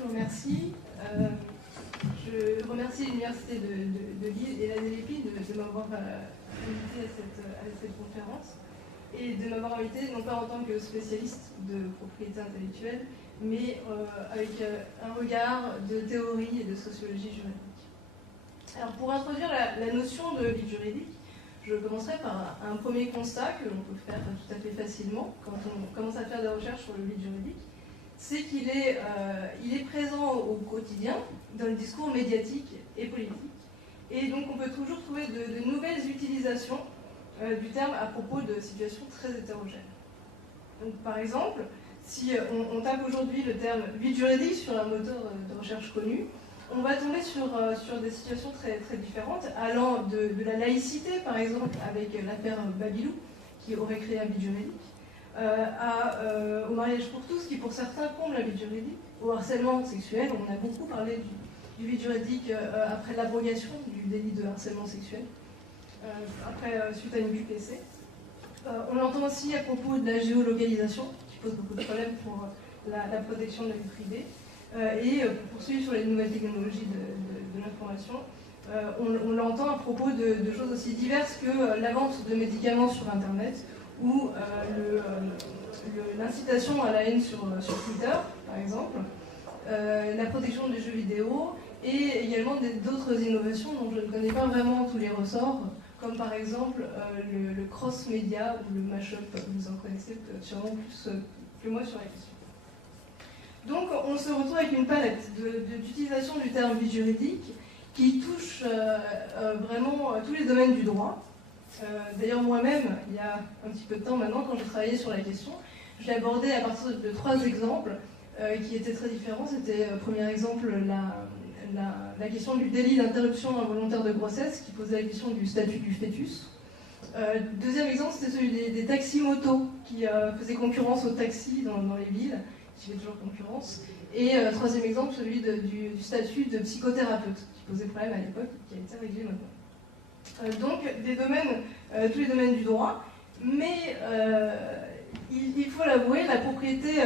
je vous remercie. Je remercie l'Université de Lille et la DLP de m'avoir invité à cette conférence et de m'avoir invité non pas en tant que spécialiste de propriété intellectuelle, mais avec un regard de théorie et de sociologie juridique. Alors pour introduire la notion de vide juridique, je commencerai par un premier constat que l'on peut faire tout à fait facilement quand on commence à faire des recherches sur le vide juridique, c'est qu'il est présent au quotidien dans le discours médiatique et politique. Et donc on peut toujours trouver de nouvelles utilisations du terme à propos de situations très hétérogènes. Donc, par exemple, si on tape aujourd'hui le terme vide juridique sur un moteur de recherche connu, on va tomber sur des situations très, très différentes, allant de la laïcité, par exemple, avec l'affaire Babylou, qui aurait créé un vide juridique, au mariage pour tous, qui pour certains comble un vide juridique, au harcèlement sexuel. On a beaucoup parlé du vide juridique après l'abrogation du délit de harcèlement sexuel, suite à une QPC. On l'entend aussi à propos de la géolocalisation, qui pose beaucoup de problèmes pour la protection de la vie privée. Et pour poursuivre sur les nouvelles technologies de l'information, on l'entend à propos de choses aussi diverses que la vente de médicaments sur Internet ou l'incitation à la haine sur Twitter, par exemple, la protection des jeux vidéo et également d'autres innovations dont je ne connais pas vraiment tous les ressorts, comme par exemple le cross-média ou le mash-up, vous en connaissez sûrement plus que moi sur la question. Donc on se retrouve avec une palette d'utilisation du terme vide juridique qui touche vraiment tous les domaines du droit. D'ailleurs moi-même, il y a un petit peu de temps maintenant, quand je travaillais sur la question, je l'ai abordé à partir de 3 exemples qui étaient très différents. C'était, premier exemple, la question du délit d'interruption involontaire de grossesse, qui posait la question du statut du fœtus. Deuxième exemple, c'était celui des taxis-motos, qui faisaient concurrence aux taxis dans les villes, qui fait toujours concurrence. Et troisième exemple, celui du statut de psychothérapeute, qui posait problème à l'époque, qui a été réglé maintenant. Donc, tous les domaines du droit, mais il faut l'avouer, la propriété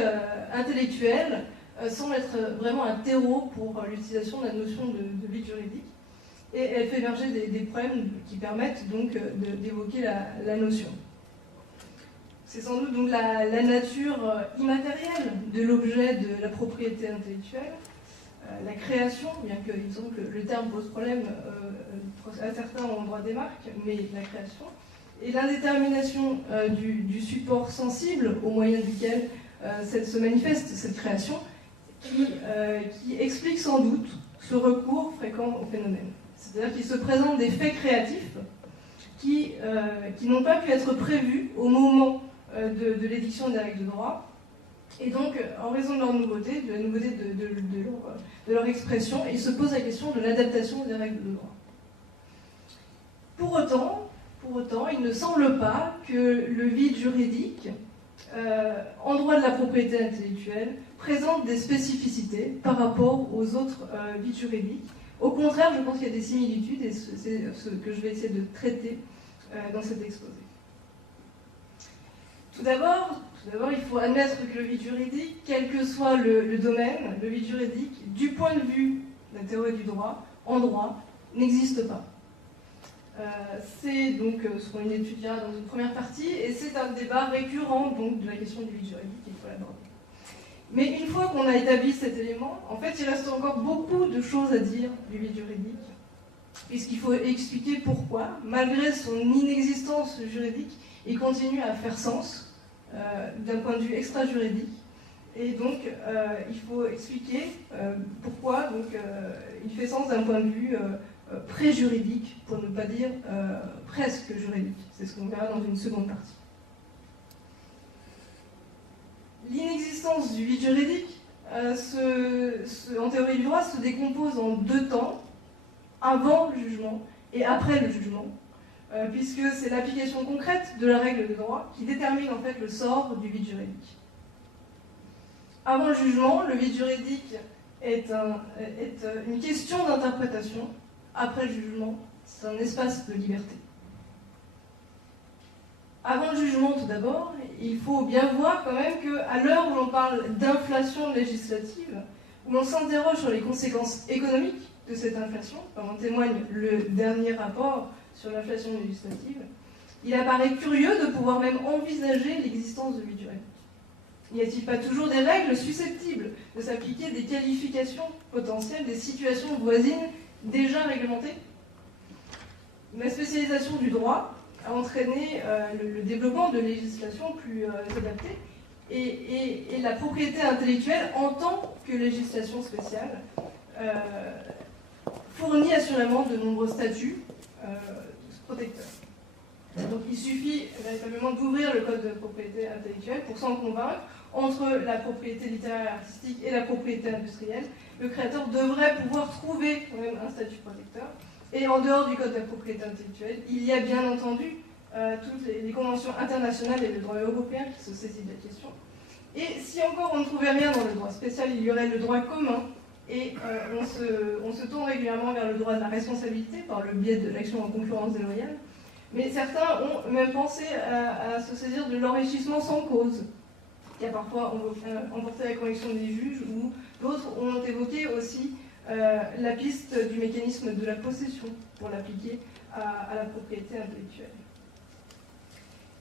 intellectuelle semble être vraiment un terreau pour l'utilisation de la notion de vide juridique. Et elle fait émerger des problèmes qui permettent donc d'évoquer la notion. C'est sans doute donc la nature immatérielle de l'objet de la propriété intellectuelle, la création, bien que disons que le terme pose problème à certains en droit des marques, mais la création, et l'indétermination du support sensible au moyen duquel se manifeste cette création, qui explique sans doute ce recours fréquent au phénomène. C'est-à-dire qu'il se présente des faits créatifs qui n'ont pas pu être prévus au moment de l'édiction des règles de droit, et donc en raison de leur nouveauté, de la nouveauté de leur expression, il se pose la question de l'adaptation des règles de droit. Pour autant, il ne semble pas que le vide juridique, en droit de la propriété intellectuelle, présente des spécificités par rapport aux autres vides juridiques. Au contraire, je pense qu'il y a des similitudes, et c'est ce que je vais essayer de traiter dans cet exposé. Tout d'abord, il faut admettre que le vide juridique, quel que soit le domaine, le vide juridique, du point de vue de la théorie du droit, en droit, n'existe pas. C'est donc ce qu'on étudiera dans une première partie, et c'est un débat récurrent donc, de la question du vide juridique, il faut l'aborder. Mais une fois qu'on a établi cet élément, en fait, il reste encore beaucoup de choses à dire du vide juridique, puisqu'il faut expliquer pourquoi, malgré son inexistence juridique, il continue à faire sens d'un point de vue extra-juridique. Et donc, il faut expliquer pourquoi il fait sens d'un point de vue pré-juridique, pour ne pas dire presque juridique. C'est ce qu'on verra dans une seconde partie. L'inexistence du vide juridique, en théorie du droit, se décompose en 2 temps, avant le jugement et après le jugement, puisque c'est l'application concrète de la règle de droit qui détermine en fait le sort du vide juridique. Avant le jugement, le vide juridique est une question d'interprétation. Après le jugement, c'est un espace de liberté. Avant le jugement, tout d'abord, il faut bien voir quand même qu'à l'heure où l'on parle d'inflation législative, où l'on s'interroge sur les conséquences économiques de cette inflation, comme en témoigne le dernier rapport sur l'inflation législative, il apparaît curieux de pouvoir même envisager l'existence de vide juridique. N'y a-t-il pas toujours des règles susceptibles de s'appliquer des qualifications potentielles des situations voisines déjà réglementées? La spécialisation du droit a entraîné le développement de législations plus adaptées et la propriété intellectuelle en tant que législation spéciale fournit assurément de nombreux statuts protecteurs. Donc il suffit véritablement d'ouvrir le code de propriété intellectuelle pour s'en convaincre. Entre la propriété littéraire et artistique et la propriété industrielle, le créateur devrait pouvoir trouver quand même un statut protecteur. Et en dehors du code de la propriété intellectuelle, il y a bien entendu toutes les conventions internationales et le droit européen qui se saisissent de la question. Et si encore on ne trouvait rien dans le droit spécial, il y aurait le droit commun. Et on se tourne régulièrement vers le droit de la responsabilité par le biais de l'action en concurrence déloyale. Mais certains ont même pensé à se saisir de l'enrichissement sans cause, qui a parfois emporté la correction des juges, ou d'autres ont évoqué aussi la piste du mécanisme de la possession pour l'appliquer à la propriété intellectuelle.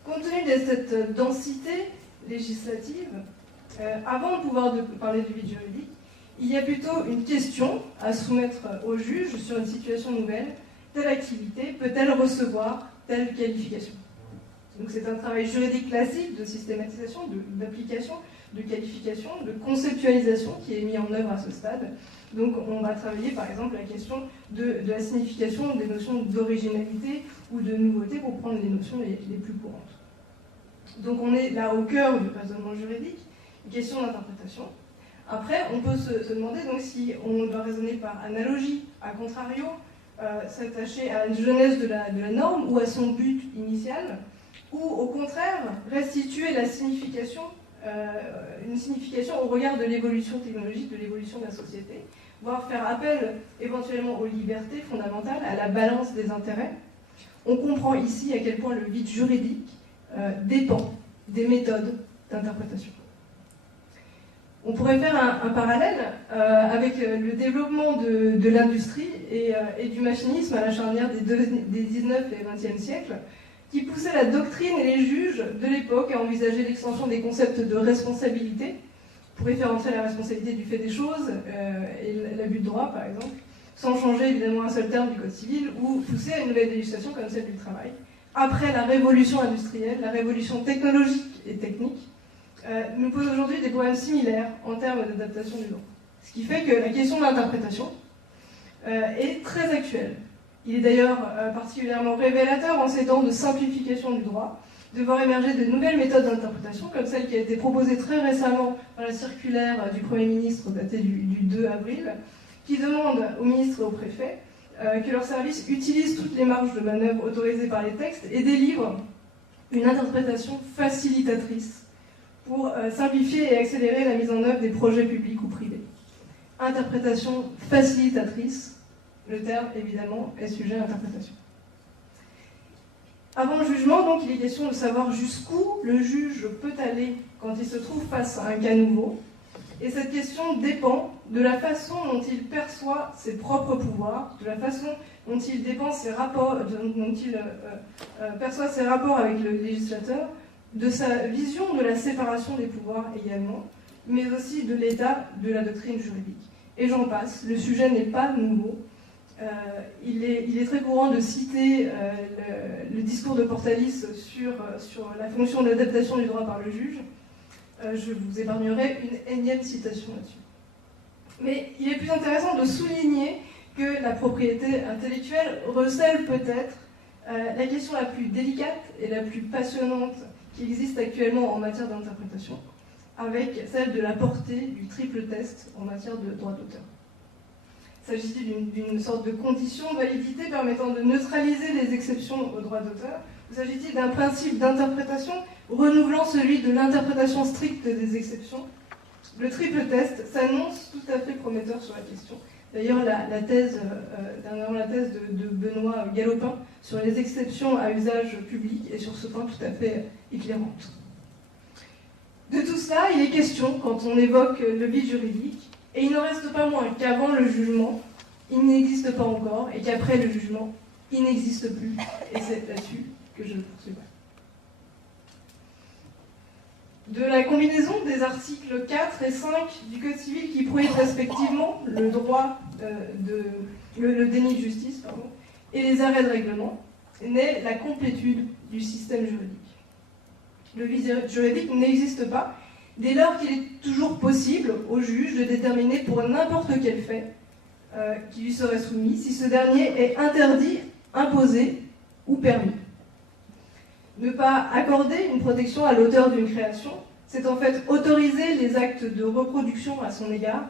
Compte tenu de cette densité législative, avant de pouvoir parler du vide juridique, il y a plutôt une question à soumettre au juge sur une situation nouvelle. Telle activité peut-elle recevoir telle qualification? Donc c'est un travail juridique classique de systématisation, d'application, de qualification, de conceptualisation qui est mis en œuvre à ce stade. Donc on va travailler par exemple la question de la signification des notions d'originalité ou de nouveauté pour prendre les notions les plus courantes. Donc on est là au cœur du raisonnement juridique, une question d'interprétation. Après, on peut se demander donc si on doit raisonner par analogie, à contrario, s'attacher à la genèse de la norme ou à son but initial, ou au contraire, restituer la signification, une signification au regard de l'évolution technologique, de l'évolution de la société, voire faire appel éventuellement aux libertés fondamentales, à la balance des intérêts. On comprend ici à quel point le vide juridique dépend des méthodes d'interprétation. On pourrait faire un parallèle avec le développement de l'industrie et du machinisme à la charnière des 19 et 20e siècles, qui poussait la doctrine et les juges de l'époque à envisager l'extension des concepts de responsabilité. On pourrait faire entrer la responsabilité du fait des choses et l'abus de droit, par exemple, sans changer évidemment un seul terme du Code civil, ou pousser à une nouvelle législation comme celle du travail. Après la révolution industrielle, la révolution technologique et technique, nous pose aujourd'hui des problèmes similaires en termes d'adaptation du droit. Ce qui fait que la question de l'interprétation est très actuelle. Il est d'ailleurs particulièrement révélateur en ces temps de simplification du droit, de voir émerger de nouvelles méthodes d'interprétation, comme celle qui a été proposée très récemment dans la circulaire du Premier ministre datée du 2 avril, qui demande aux ministres et aux préfets que leurs services utilisent toutes les marges de manœuvre autorisées par les textes et délivrent une interprétation facilitatrice pour simplifier et accélérer la mise en œuvre des projets publics ou privés. Interprétation facilitatrice, le terme évidemment est sujet à interprétation. Avant le jugement, donc, il est question de savoir jusqu'où le juge peut aller quand il se trouve face à un cas nouveau. Et cette question dépend de la façon dont il perçoit ses propres pouvoirs, de la façon dont il dépense ses rapports, perçoit ses rapports avec le législateur, de sa vision de la séparation des pouvoirs également, mais aussi de l'état de la doctrine juridique. Et j'en passe, le sujet n'est pas nouveau. Il est très courant de citer le discours de Portalis sur la fonction d'adaptation du droit par le juge. Je vous épargnerai une énième citation là-dessus. Mais il est plus intéressant de souligner que la propriété intellectuelle recèle peut-être la question la plus délicate et la plus passionnante qui existe actuellement en matière d'interprétation, avec celle de la portée du triple test en matière de droit d'auteur. S'agit-il d'une sorte de condition de validité permettant de neutraliser les exceptions au droit d'auteur, ou s'agit-il d'un principe d'interprétation renouvelant celui de l'interprétation stricte des exceptions? Le triple test s'annonce tout à fait prometteur sur la question. D'ailleurs, la thèse de Benoît Galopin sur les exceptions à usage public est sur ce point tout à fait éclairante. De tout cela, il est question, quand on évoque le vide juridique, Et il n'en reste pas moins qu'avant le jugement, il n'existe pas encore, et qu'après le jugement, il n'existe plus. Et c'est là-dessus que je poursuivrai. De la combinaison des articles 4 et 5 du Code civil qui prohibitent respectivement le droit le déni de justice, et les arrêts de règlement, naît la complétude du système juridique. Le vide juridique n'existe pas dès lors qu'il est toujours possible au juge de déterminer pour n'importe quel fait qui lui serait soumis si ce dernier est interdit, imposé ou permis. Ne pas accorder une protection à l'auteur d'une création, c'est en fait autoriser les actes de reproduction à son égard,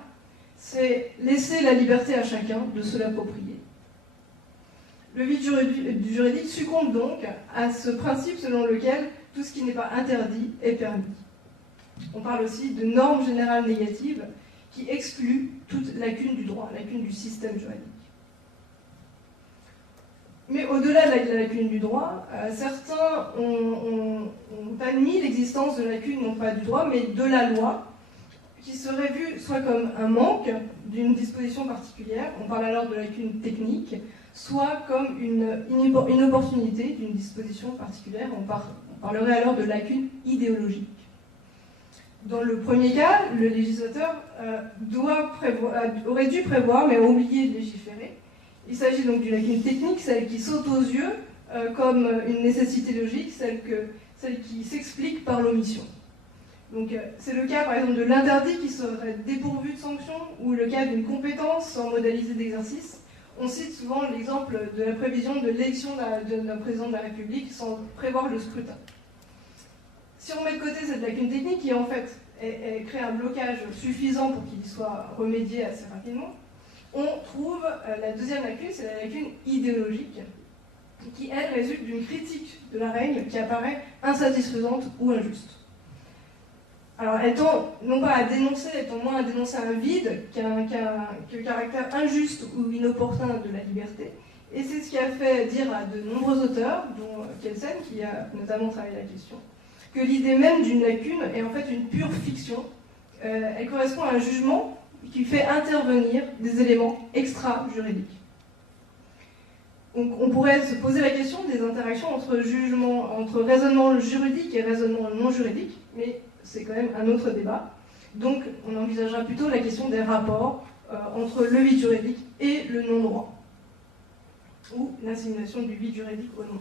c'est laisser la liberté à chacun de se l'approprier. Le vide juridique succombe donc à ce principe selon lequel tout ce qui n'est pas interdit est permis. On parle aussi de normes générales négatives qui excluent toute lacune du droit, lacune du système juridique. Mais au-delà de la lacune du droit, certains ont admis l'existence de lacunes non pas du droit, mais de la loi, qui serait vue soit comme un manque d'une disposition particulière, on parle alors de lacune technique, soit comme une opportunité d'une disposition particulière, on parlerait alors de lacune idéologique. Dans le premier cas, le législateur aurait dû prévoir, mais a oublié de légiférer. Il s'agit donc d'une lacune technique, celle qui saute aux yeux comme une nécessité logique, celle qui s'explique par l'omission. Donc c'est le cas par exemple de l'interdit qui serait dépourvu de sanction, ou le cas d'une compétence sans modalité d'exercice. On cite souvent l'exemple de la prévision de l'élection d'un président de la République sans prévoir le scrutin. Si on met de côté cette lacune technique qui en fait crée un blocage suffisant pour qu'il soit remédié assez rapidement, on trouve la deuxième lacune, c'est la lacune idéologique, qui elle résulte d'une critique de la règle qui apparaît insatisfaisante ou injuste. Alors elle tend non pas à dénoncer, elle tend moins à dénoncer un vide qu'un caractère injuste ou inopportun de la liberté, et c'est ce qui a fait dire à de nombreux auteurs, dont Kelsen, qui a notamment travaillé la question, que l'idée même d'une lacune est en fait une pure fiction. Elle correspond à un jugement qui fait intervenir des éléments extra-juridiques. On pourrait se poser la question des interactions entre raisonnement juridique et raisonnement non juridique, mais c'est quand même un autre débat. Donc on envisagera plutôt la question des rapports entre le vide juridique et le non-droit, ou l'insinuation du vide juridique au non-droit.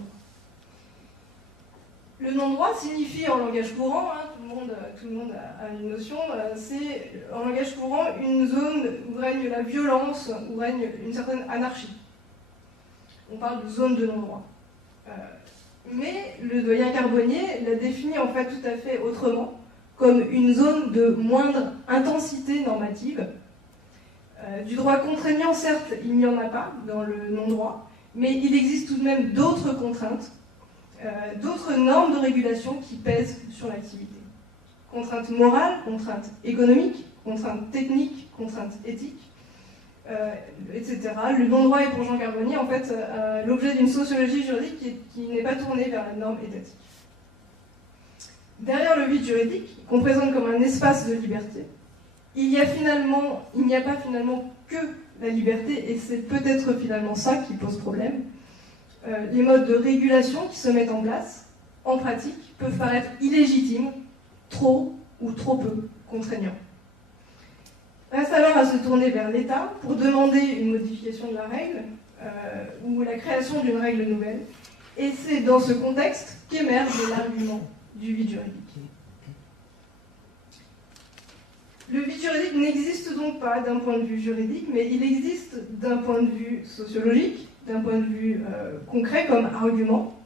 Le non-droit signifie en langage courant, tout le monde a une notion, c'est en langage courant une zone où règne la violence, où règne une certaine anarchie. On parle de zone de non-droit. Mais le doyen Carbonnier l'a définit en fait tout à fait autrement, comme une zone de moindre intensité normative. Du droit contraignant, certes, il n'y en a pas dans le non-droit, mais il existe tout de même d'autres contraintes, d'autres normes de régulation qui pèsent sur l'activité. Contraintes morales, contraintes économiques, contraintes techniques, contraintes éthiques, etc. Le non-droit est pour Jean Carbonnier en fait l'objet d'une sociologie juridique qui n'est pas tournée vers la norme étatique. Derrière le vide juridique, qu'on présente comme un espace de liberté, il n'y a pas finalement que la liberté, et c'est peut-être finalement ça qui pose problème. Les modes de régulation qui se mettent en place, en pratique, peuvent paraître illégitimes, trop ou trop peu contraignants. Reste alors à se tourner vers l'État pour demander une modification de la règle ou la création d'une règle nouvelle. Et c'est dans ce contexte qu'émerge l'argument du vide juridique. Le vide juridique n'existe donc pas d'un point de vue juridique, mais il existe d'un point de vue sociologique, d'un point de vue concret comme argument.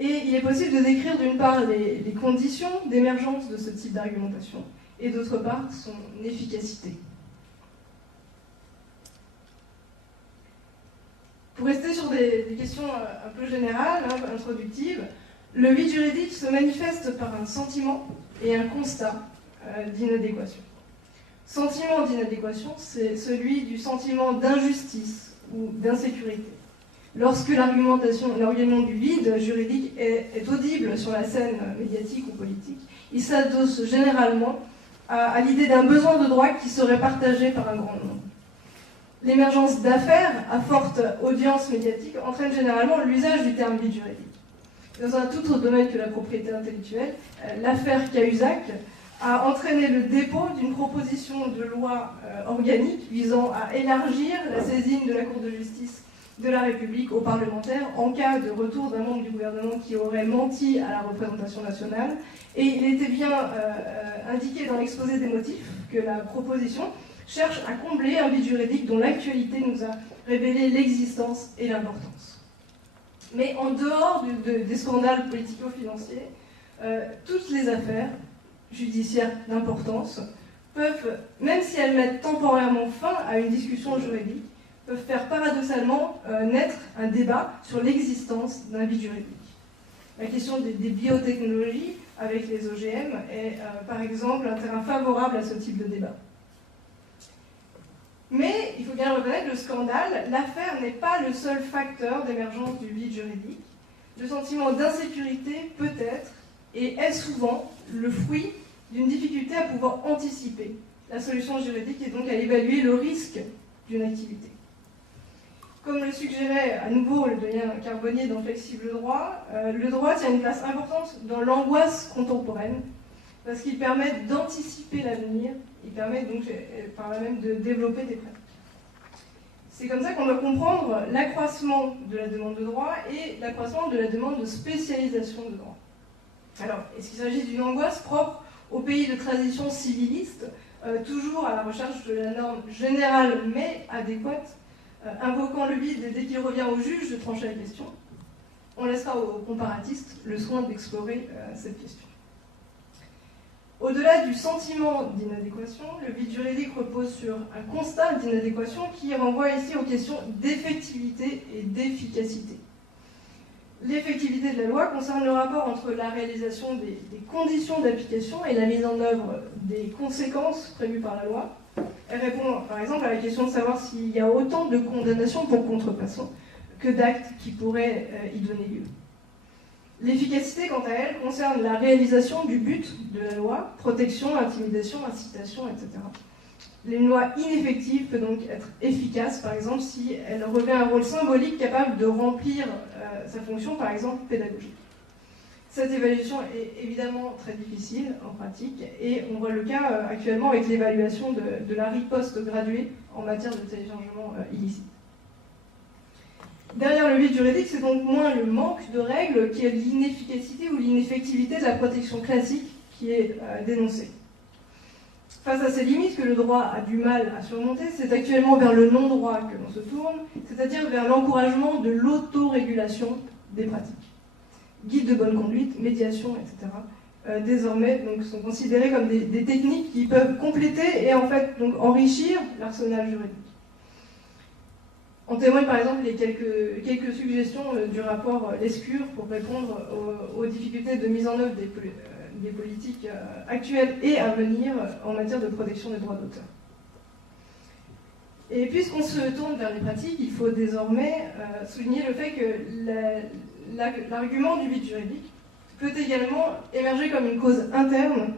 Et il est possible de décrire d'une part les conditions d'émergence de ce type d'argumentation et d'autre part son efficacité. Pour rester sur des questions un peu générales, introductives, le vide juridique se manifeste par un sentiment et un constat d'inadéquation. Sentiment d'inadéquation, c'est celui du sentiment d'injustice ou d'insécurité. Lorsque l'argument du vide juridique est audible sur la scène médiatique ou politique, il s'adosse généralement à l'idée d'un besoin de droit qui serait partagé par un grand nombre. L'émergence d'affaires à forte audience médiatique entraîne généralement l'usage du terme vide juridique. Dans un tout autre domaine que la propriété intellectuelle, l'affaire Cahuzac a entraîné le dépôt d'une proposition de loi organique visant à élargir la saisine de la Cour de justice de la République aux parlementaires en cas de retour d'un membre du gouvernement qui aurait menti à la représentation nationale. Et il était bien indiqué dans l'exposé des motifs que la proposition cherche à combler un vide juridique dont l'actualité nous a révélé l'existence et l'importance. Mais en dehors des scandales politico-financiers, toutes les affaires judiciaires d'importance peuvent, même si elles mettent temporairement fin à une discussion juridique, peuvent faire paradoxalement naître un débat sur l'existence d'un vide juridique. La question des biotechnologies avec les OGM est par exemple un terrain favorable à ce type de débat. Mais il faut bien le reconnaître, le scandale, l'affaire n'est pas le seul facteur d'émergence du vide juridique. Le sentiment d'insécurité peut être et est souvent le fruit d'une difficulté à pouvoir anticiper la solution juridique et donc à évaluer le risque d'une activité. Comme le suggérait à nouveau le doyen Carbonnier dans Flexible droit, le droit tient une place importante dans l'angoisse contemporaine parce qu'il permet d'anticiper l'avenir, il permet donc par là même de développer des pratiques. C'est comme ça qu'on doit comprendre l'accroissement de la demande de droit et l'accroissement de la demande de spécialisation de droit. Alors, est-ce qu'il s'agit d'une angoisse propre aux pays de tradition civiliste, toujours à la recherche de la norme générale mais adéquate, invoquant le vide dès qu'il revient au juge de trancher la question? On laissera aux comparatistes le soin d'explorer cette question. Au-delà du sentiment d'inadéquation, le vide juridique repose sur un constat d'inadéquation qui renvoie ici aux questions d'effectivité et d'efficacité. L'effectivité de la loi concerne le rapport entre la réalisation des conditions d'application et la mise en œuvre des conséquences prévues par la loi. Elle répond par exemple à la question de savoir s'il y a autant de condamnations pour contrefaçon que d'actes qui pourraient y donner lieu. L'efficacité, quant à elle, concerne la réalisation du but de la loi, protection, intimidation, incitation, etc. Une loi ineffective peut donc être efficace, par exemple, si elle revêt un rôle symbolique capable de remplir sa fonction, par exemple, pédagogique. Cette évaluation est évidemment très difficile en pratique, et on voit le cas actuellement avec l'évaluation de la riposte graduée en matière de téléchargement illicite. Derrière le vide juridique, c'est donc moins le manque de règles qui est l'inefficacité ou l'ineffectivité de la protection classique qui est dénoncée. Face à ces limites que le droit a du mal à surmonter, c'est actuellement vers le non-droit que l'on se tourne, c'est-à-dire vers l'encouragement de l'autorégulation des pratiques. Guide de bonne conduite, médiation, etc. Désormais donc, sont considérés comme des techniques qui peuvent compléter et en fait donc, enrichir l'arsenal juridique. On témoigne par exemple les quelques suggestions du rapport Lescure pour répondre aux difficultés de mise en œuvre des politiques actuelles et à venir en matière de protection des droits d'auteur. Et puisqu'on se tourne vers les pratiques, il faut désormais souligner le fait que l'argument du vide juridique peut également émerger comme une cause interne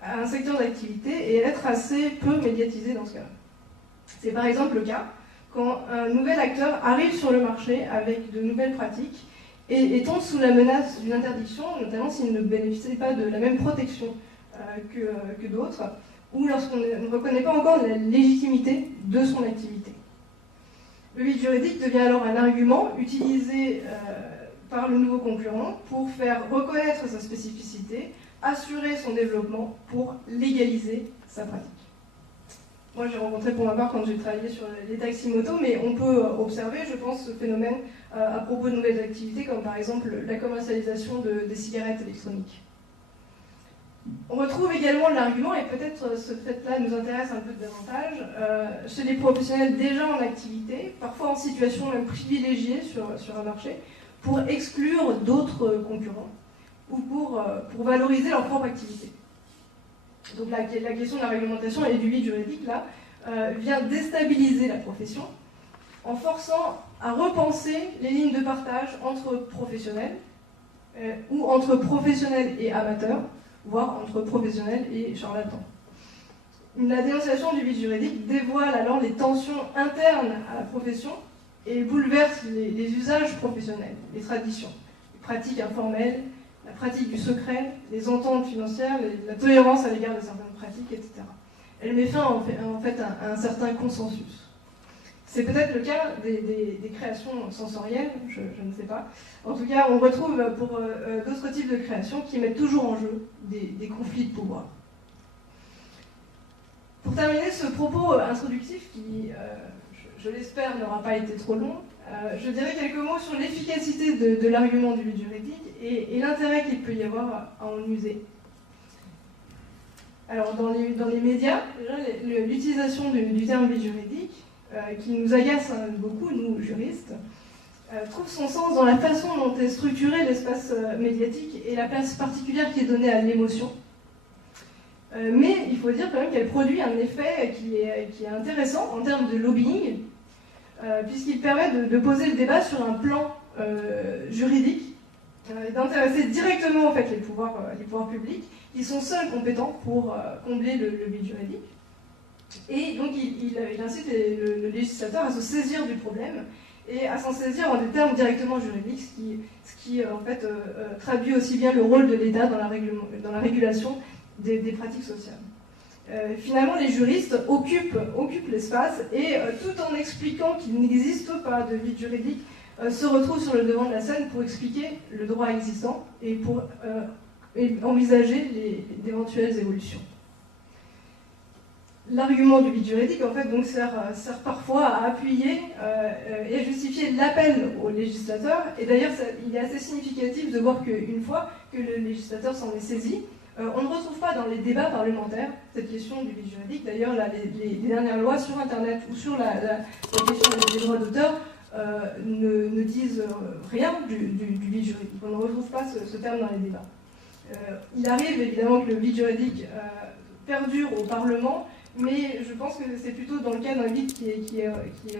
à un secteur d'activité et être assez peu médiatisé dans ce cas-là. C'est par exemple le cas quand un nouvel acteur arrive sur le marché avec de nouvelles pratiques et tombe sous la menace d'une interdiction, notamment s'il ne bénéficie pas de la même protection que d'autres, ou lorsqu'on ne reconnaît pas encore la légitimité de son activité. Le vide juridique devient alors un argument utilisé par le nouveau concurrent pour faire reconnaître sa spécificité, assurer son développement pour légaliser sa pratique. Moi, j'ai rencontré pour ma part quand j'ai travaillé sur les taxis-motos, mais on peut observer, je pense, ce phénomène à propos de nouvelles activités, comme par exemple la commercialisation des cigarettes électroniques. On retrouve également l'argument, et peut-être ce fait-là nous intéresse un peu davantage, chez les professionnels déjà en activité, parfois en situation même privilégiée sur un marché, pour exclure d'autres concurrents ou pour valoriser leur propre activité. Donc la question de la réglementation et du vide juridique, là, vient déstabiliser la profession en forçant à repenser les lignes de partage entre professionnels ou entre professionnels et amateurs, voire entre professionnels et charlatans. La dénonciation du vide juridique dévoile alors les tensions internes à la profession et bouleverse les usages professionnels, les traditions, les pratiques informelles, la pratique du secret, les ententes financières, la tolérance à l'égard de certaines pratiques, etc. Elle met fin en fait à un certain consensus. C'est peut-être le cas des créations sensorielles, je ne sais pas. En tout cas, on retrouve pour d'autres types de créations qui mettent toujours en jeu des conflits de pouvoir. Pour terminer ce propos introductif, qui, je l'espère, n'aura pas été trop long, je dirais quelques mots sur l'efficacité de l'argument du vide juridique et l'intérêt qu'il peut y avoir à en user. Alors, dans les médias, l'utilisation du terme vide juridique, qui nous agace beaucoup, nous, juristes, trouve son sens dans la façon dont est structuré l'espace médiatique et la place particulière qui est donnée à l'émotion. Mais il faut dire quand même qu'elle produit un effet qui est intéressant en termes de lobbying, puisqu'il permet de poser le débat sur un plan juridique, d'intéresser directement en fait, les pouvoirs publics, qui sont seuls compétents pour combler le vide juridique. Et donc il incite le législateur à se saisir du problème et à s'en saisir en des termes directement juridiques, ce qui en fait, traduit aussi bien le rôle de l'État dans la régulation des pratiques sociales. Finalement, les juristes occupent l'espace et tout en expliquant qu'il n'existe pas de vide juridique, se retrouvent sur le devant de la scène pour expliquer le droit existant et pour envisager d'éventuelles évolutions. L'argument du vide juridique, en fait, donc, sert parfois à appuyer et à justifier l'appel au législateur. Et d'ailleurs, il est assez significatif de voir qu'une fois que le législateur s'en est saisi, on ne retrouve pas dans les débats parlementaires cette question du vide juridique. D'ailleurs, les dernières lois sur Internet ou sur la question des droits d'auteur ne disent rien du vide juridique. On ne retrouve pas ce terme dans les débats. Il arrive évidemment que le vide juridique perdure au Parlement, mais je pense que c'est plutôt dans le cas d'un vide qui est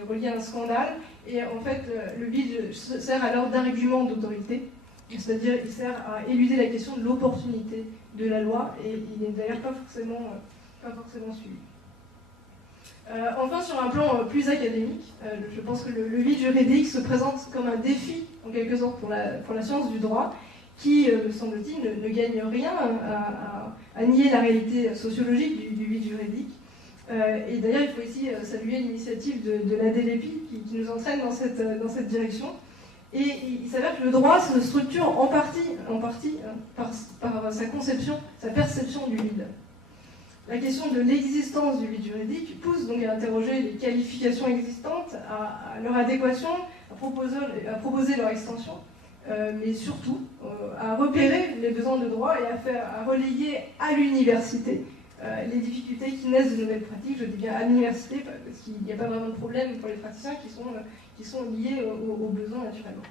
relié à un scandale. Et en fait, le vide sert alors d'argument d'autorité, c'est-à-dire il sert à éluder la question de l'opportunité de la loi, et il n'est d'ailleurs pas forcément suivi. Enfin, sur un plan plus académique, je pense que le vide juridique se présente comme un défi, en quelque sorte, pour la science du droit, qui, me semble-t-il, ne gagne rien à nier la réalité sociologique du vide juridique. Et d'ailleurs, il faut ici saluer l'initiative de la DLEPI qui nous entraîne dans cette direction. Et il s'avère que le droit se structure en partie par sa conception, sa perception du vide. La question de l'existence du vide juridique pousse donc à interroger les qualifications existantes, à leur adéquation, à proposer leur extension, mais surtout à repérer les besoins de droit et à relayer à l'université les difficultés qui naissent de nouvelles pratiques. Je dis bien à l'université parce qu'il n'y a pas vraiment de problème pour les praticiens qui sont liés aux besoins naturellement.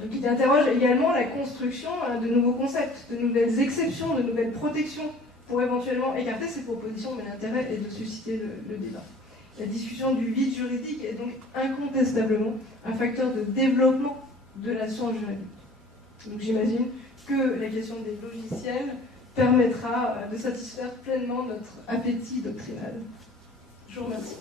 Donc il interroge également la construction de nouveaux concepts, de nouvelles exceptions, de nouvelles protections pour éventuellement écarter ces propositions, mais l'intérêt est de susciter le débat. La discussion du vide juridique est donc incontestablement un facteur de développement de la science juridique. Donc j'imagine que la question des logiciels permettra de satisfaire pleinement notre appétit doctrinal. Je vous remercie.